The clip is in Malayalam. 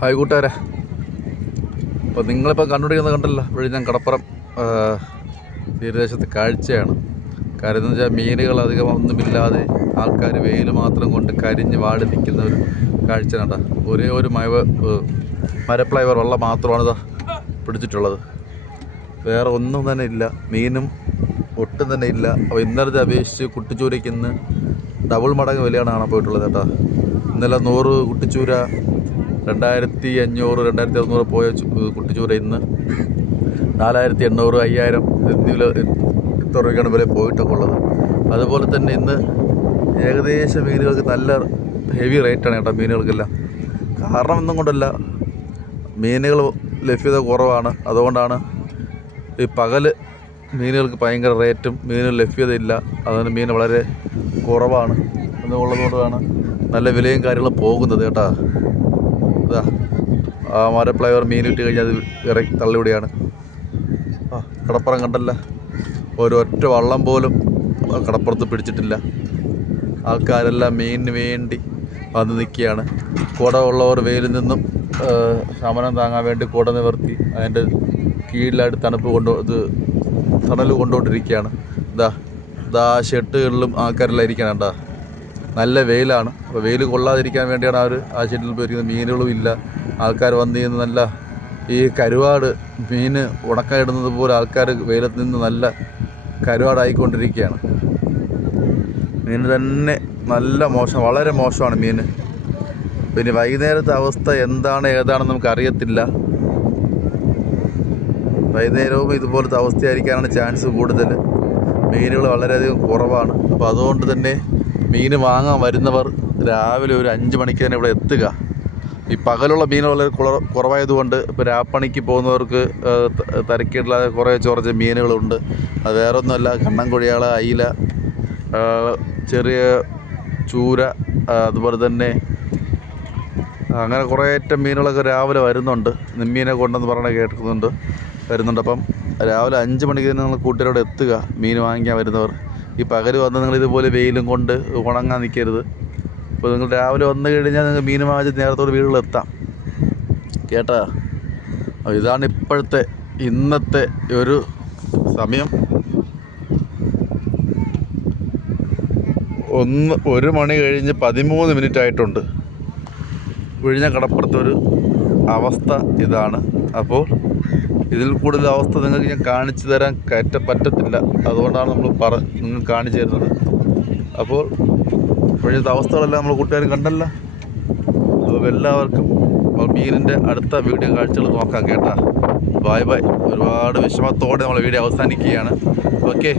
ഹായ് കൂട്ടുകാരെ. അപ്പോൾ നിങ്ങളിപ്പോൾ കണ്ടുപിടിക്കുന്നത് കണ്ടല്ലോ ഞാൻ കടപ്പുറം തീരദേശത്ത് കാഴ്ചയാണ്. കാര്യം എന്ന് വെച്ചാൽ മീനുകൾ അധികം ഒന്നുമില്ലാതെ ആൾക്കാർ വെയിൽ മാത്രം കൊണ്ട് കരിഞ്ഞ് വാടി നിൽക്കുന്ന ഒരു കാഴ്ച കണ്ട ഒരേ ഒരു മഴ മരപ്ലൈവർ വെള്ളം മാത്രമാണ് ഇതാ പിടിച്ചിട്ടുള്ളത്. വേറെ ഒന്നും തന്നെ ഇല്ല മീനും ഒട്ടും തന്നെ ഇല്ല. അപ്പോൾ ഇന്നലത്തെ അപേക്ഷിച്ച് കുട്ടിച്ചൂരയ്ക്ക് ഇന്ന് ഡബിൾ മടങ്ങ് വിലയാണ് കാണാൻ പോയിട്ടുള്ളത് കേട്ടോ. ഇന്നലെ നൂറ് കുട്ടിച്ചൂര രണ്ടായിരത്തി അഞ്ഞൂറ് രണ്ടായിരത്തി അറുന്നൂറ് പോയ കുട്ടിച്ചൂര ഇന്ന്. നാലായിരത്തി എണ്ണൂറ് അയ്യായിരം എന്നിവ ഇത്ര രൂപയ്ക്കാണ് വില പോയിട്ടൊക്കെ ഉള്ളത്. അതുപോലെ തന്നെ ഇന്ന് ഏകദേശം മീനുകൾക്ക് നല്ല ഹെവി റേറ്റാണ് കേട്ടോ മീനുകൾക്കെല്ലാം. കാരണം ഒന്നും കൊണ്ടല്ല. മീനുകൾ ലഭ്യത കുറവാണ്. അതുകൊണ്ടാണ് ഈ പകൽ മീനുകൾക്ക് ഭയങ്കര റേറ്റും മീനുകൾ ലഭ്യതയില്ല. അതുകൊണ്ട് മീൻ വളരെ കുറവാണ്. എന്നുള്ളതുകൊണ്ടാണ് നല്ല വിലയും കാര്യങ്ങളും പോകുന്നത് കേട്ടോ. ഇതാ ആ മരപ്ലൈവർ മീൻ ഇട്ട് കഴിഞ്ഞാൽ അത് ഇറക്കി തള്ളിവിടെയാണ് ആ കടപ്പുറം കണ്ടല്ല. ഒരൊറ്റ വള്ളം പോലും കടപ്പുറത്ത് പിടിച്ചിട്ടില്ല. ആൾക്കാരെല്ലാം മീനിന് വേണ്ടി വന്ന് നിൽക്കുകയാണ്. കുട ഉള്ളവർ വെയിലിൽ നിന്നും ശമനം താങ്ങാൻ വേണ്ടി കുട നിവർത്തി അതിന്റെ കീഴിലായിട്ട് തണുപ്പ് കൊണ്ട് ഇത് തണൽ കൊണ്ടുകൊണ്ടിരിക്കുകയാണ് ഇതാ ഇതാ ഷെട്ടുകളിലും ആൾക്കാരെല്ലാം ഇരിക്കണം നല്ല വെയിലാണ്. അപ്പോൾ വെയിൽ കൊള്ളാതിരിക്കാൻ വേണ്ടിയാണ് അവർ ആ ഷെഡിൽ പോയിരിക്കുന്നത്. മീനുകളും ഇല്ല. ആൾക്കാർ വന്ന് ചെയ്യുന്ന നല്ല ഈ കരുവാട് മീൻ ഉണക്കാൻ ഇടുന്നത് പോലെ ആൾക്കാർ വെയിലത്ത് നിന്ന് നല്ല കരുവാടായിക്കൊണ്ടിരിക്കുകയാണ്. മീൻ തന്നെ നല്ല മോശം വളരെ മോശമാണ് മീൻ. പിന്നെ വൈകുന്നേരത്തെ അവസ്ഥ എന്താണ് ഏതാണെന്ന് നമുക്ക് അറിയത്തില്ല വൈകുന്നേരവും ഇതുപോലത്തെ അവസ്ഥയായിരിക്കാനാണ് ചാൻസ് കൂടുതൽ. മീനുകൾ വളരെയധികം കുറവാണ്. അപ്പോൾ അതുകൊണ്ട് തന്നെ മീൻ വാങ്ങാൻ വരുന്നവർ രാവിലെ ഒരു അഞ്ച് മണിക്ക് തന്നെ ഇവിടെ എത്തുക. ഈ പകലുള്ള മീൻ വളരെ കുറ- കുറവായതുകൊണ്ട് ഇപ്പോൾ രാപ്പണിക്ക് പോകുന്നവർക്ക് തരക്കേടില്ലാതെ കുറേ കുറച്ച് മീനുകളുണ്ട്. അത് വേറെ ഒന്നുമല്ല കണ്ണൻകുഴിയാള അയില ചെറിയ ചൂര അതുപോലെ തന്നെ അങ്ങനെ കുറേ ഐറ്റം മീനുകളൊക്കെ രാവിലെ വരുന്നുണ്ട്. നിമ്മീനെ കൊണ്ടെന്ന് പറഞ്ഞ് കേൾക്കുന്നുണ്ട് വരുന്നുണ്ട്. അപ്പം രാവിലെ അഞ്ച് മണിക്ക് തന്നെ നിങ്ങൾ കൂട്ടുകാരോട് എത്തുക. മീൻ വാങ്ങിക്കാൻ വരുന്നവർ. ഈ പകൽ വന്ന് നിങ്ങൾ ഇതുപോലെ വെയിലും കൊണ്ട് ഉണങ്ങാൻ നിൽക്കരുത്. അപ്പോൾ നിങ്ങൾ രാവിലെ വന്നു കഴിഞ്ഞാൽ നിങ്ങൾ മീൻ വാങ്ങിച്ച് നേരത്തോട് വീടുകളിലെത്താം കേട്ടാ? ഇതാണ് ഇപ്പോഴത്തെ ഇന്നത്തെ ഒരു സമയം. ഒന്ന് ഒരു മണി കഴിഞ്ഞ് പതിമൂന്ന് മിനിറ്റ് ആയിട്ടുണ്ട്. വിഴിഞ്ഞ കടപ്പുറത്തൊരു അവസ്ഥ ഇതാണ്. അപ്പോൾ ഇതിൽ കൂടുതൽ അവസ്ഥ നിങ്ങൾക്ക് ഞാൻ കാണിച്ചു തരാൻ കയറ്റ പറ്റത്തില്ല. അതുകൊണ്ടാണ് നമ്മൾ പറ നിങ്ങൾ കാണിച്ചു തരുന്നത്. അപ്പോൾ ഇപ്പോഴത്തെ അവസ്ഥകളെല്ലാം നമ്മൾ കൂട്ടുകാരും കണ്ടല്ല. അപ്പോൾ എല്ലാവർക്കും മീനിന്റെ അടുത്ത വീഡിയോ കാഴ്ചകൾ നോക്കാം കേട്ടാ. ബായ് ബായ് ഒരുപാട് വിഷമത്തോടെ നമ്മൾ വീഡിയോ അവസാനിക്കുകയാണ്. ഓക്കെ.